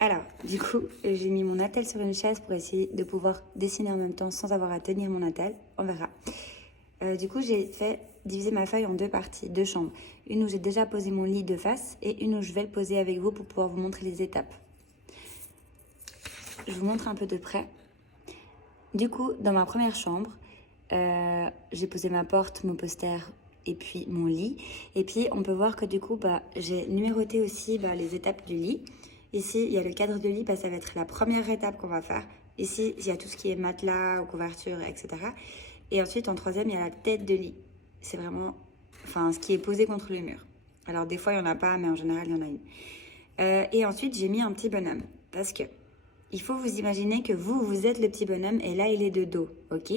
Alors, du coup, j'ai mis mon attel sur une chaise pour essayer de pouvoir dessiner en même temps sans avoir à tenir mon attel. On verra. Du coup, j'ai fait diviser ma feuille en deux parties, deux chambres. Une où j'ai déjà posé mon lit de face et une où je vais le poser avec vous pour pouvoir vous montrer les étapes. Je vous montre un peu de près. Du coup, dans ma première chambre, j'ai posé ma porte, mon poster et puis mon lit. Et puis, on peut voir que du coup, j'ai numéroté aussi les étapes du lit. Ici, il y a le cadre de lit, ça va être la première étape qu'on va faire. Ici, il y a tout ce qui est matelas, couverture, etc. Et ensuite, en troisième, il y a la tête de lit. C'est vraiment ce qui est posé contre le mur. Alors, des fois, il n'y en a pas, mais en général, il y en a une. Et ensuite, j'ai mis un petit bonhomme parce que il faut vous imaginer que vous êtes le petit bonhomme et là, il est de dos, ok?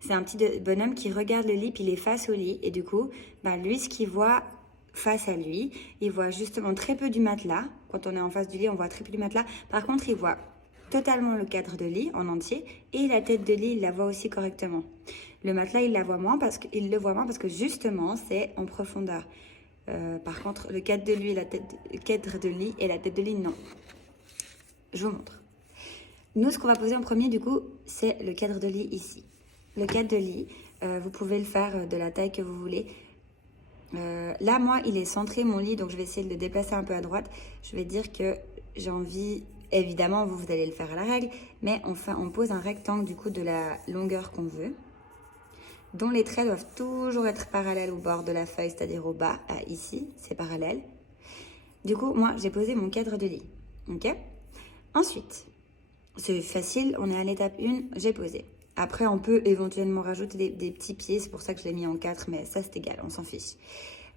C'est un petit bonhomme qui regarde le lit, puis il est face au lit. Et du coup, lui, ce qu'il voit face à lui, il voit justement très peu du matelas. Quand on est en face du lit, on voit très peu du matelas. Par contre, il voit totalement le cadre de lit en entier et la tête de lit, il la voit aussi correctement. Le matelas, il le voit moins parce que justement, c'est en profondeur. Par contre, le cadre de lit, le cadre de lit et la tête de lit, non. Je vous montre. Nous, ce qu'on va poser en premier, du coup, c'est le cadre de lit ici. Le cadre de lit, vous pouvez le faire de la taille que vous voulez. Là, moi, il est centré, mon lit, donc je vais essayer de le déplacer un peu à droite. Je vais dire que j'ai envie, évidemment, vous allez le faire à la règle, mais on pose un rectangle, du coup, de la longueur qu'on veut, dont les traits doivent toujours être parallèles au bord de la feuille, c'est-à-dire au bas, ici, c'est parallèle. Du coup, moi, j'ai posé mon cadre de lit, ok? Ensuite, c'est facile, on est à l'étape 1, j'ai posé. Après, on peut éventuellement rajouter des petits pieds, c'est pour ça que je l'ai mis en 4, mais ça c'est égal, on s'en fiche.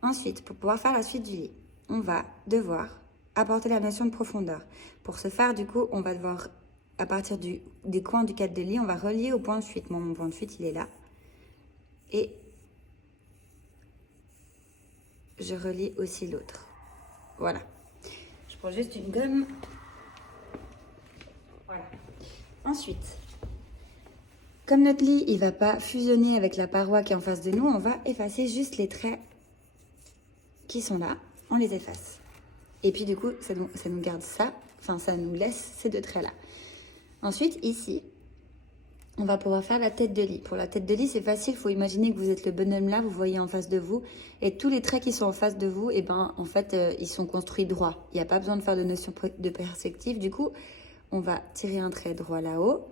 Ensuite, pour pouvoir faire la suite du lit, on va devoir apporter la notion de profondeur. Pour ce faire, du coup, on va devoir, à partir des coins du cadre de lit, on va relier au point de fuite. Moi, mon point de fuite, il est là. Et je relie aussi l'autre. Voilà. Je prends juste une gomme. Voilà. Ensuite, comme notre lit, il ne va pas fusionner avec la paroi qui est en face de nous, on va effacer juste les traits qui sont là. On les efface. Et puis du coup, ça nous garde ça. Enfin, ça nous laisse ces deux traits-là. Ensuite, ici, on va pouvoir faire la tête de lit. Pour la tête de lit, c'est facile. Il faut imaginer que vous êtes le bonhomme là, vous voyez en face de vous. Et tous les traits qui sont en face de vous, en fait, ils sont construits droits. Il n'y a pas besoin de faire de notion de perspective. Du coup, on va tirer un trait droit là-haut.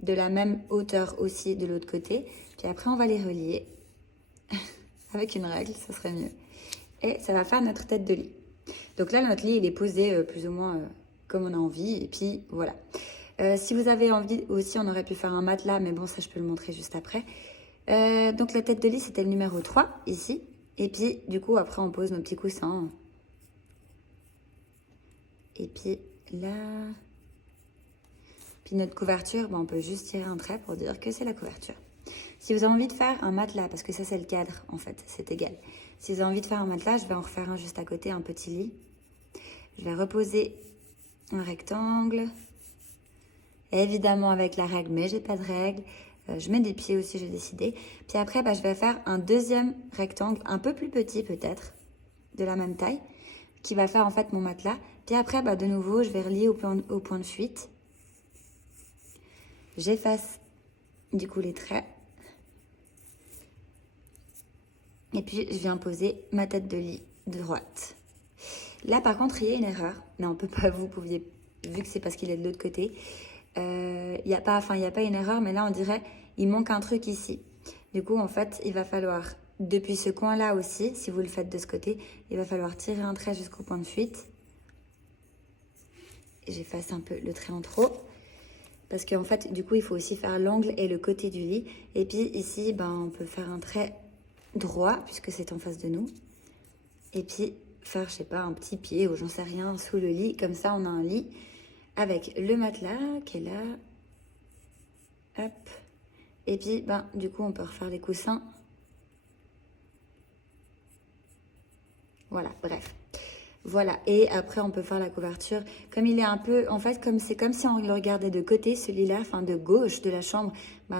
De la même hauteur aussi de l'autre côté. Puis après, on va les relier avec une règle, ça serait mieux. Et ça va faire notre tête de lit. Donc là, notre lit, il est posé plus ou moins comme on a envie. Et puis, voilà. Si vous avez envie aussi, on aurait pu faire un matelas, mais bon, ça, je peux le montrer juste après. Donc la tête de lit, c'était le numéro 3, ici. Et puis, du coup, après, on pose nos petits coussins. Et puis, là... Puis notre couverture, on peut juste tirer un trait pour dire que c'est la couverture. Si vous avez envie de faire un matelas, parce que ça c'est le cadre en fait, c'est égal. Si vous avez envie de faire un matelas, je vais en refaire un juste à côté, un petit lit. Je vais reposer un rectangle. Évidemment avec la règle, mais j'ai pas de règle. Je mets des pieds aussi, j'ai décidé. Puis après, je vais faire un deuxième rectangle, un peu plus petit peut-être, de la même taille, qui va faire en fait mon matelas. Puis après, de nouveau, je vais relier au point de fuite. J'efface du coup les traits. Et puis, je viens poser ma tête de lit de droite. Là, par contre, il y a une erreur. Non, on peut pas, vous pouviez, vu que c'est parce qu'il est de l'autre côté. Il n'y a pas une erreur, mais là, on dirait, il manque un truc ici. Du coup, en fait, il va falloir, depuis ce coin-là aussi, si vous le faites de ce côté, il va falloir tirer un trait jusqu'au point de fuite. J'efface un peu le trait en trop. Parce qu'en fait, du coup, il faut aussi faire l'angle et le côté du lit. Et puis ici, on peut faire un trait droit, puisque c'est en face de nous. Et puis faire, je sais pas, un petit pied ou j'en sais rien sous le lit. Comme ça, on a un lit avec le matelas qui est là. Hop. Et puis, du coup, on peut refaire les coussins. Voilà, bref. Voilà, et après on peut faire la couverture. Comme il est un peu, en fait, c'est comme si on le regardait de côté, celui-là, de gauche de la chambre.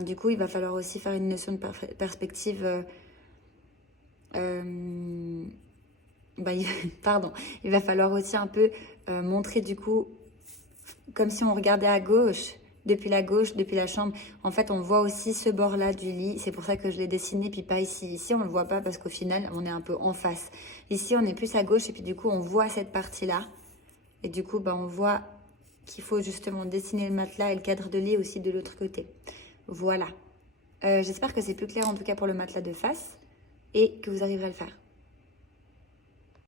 Du coup, il va falloir aussi faire une notion de perspective. Pardon, il va falloir aussi un peu montrer du coup comme si on regardait à gauche, depuis la chambre. En fait, on voit aussi ce bord-là du lit. C'est pour ça que je l'ai dessiné, puis pas ici. Ici, on ne le voit pas parce qu'au final, on est un peu en face. Ici, on est plus à gauche et puis du coup, on voit cette partie-là. Et du coup, on voit qu'il faut justement dessiner le matelas et le cadre de lit aussi de l'autre côté. Voilà. J'espère que c'est plus clair en tout cas pour le matelas de face et que vous arriverez à le faire.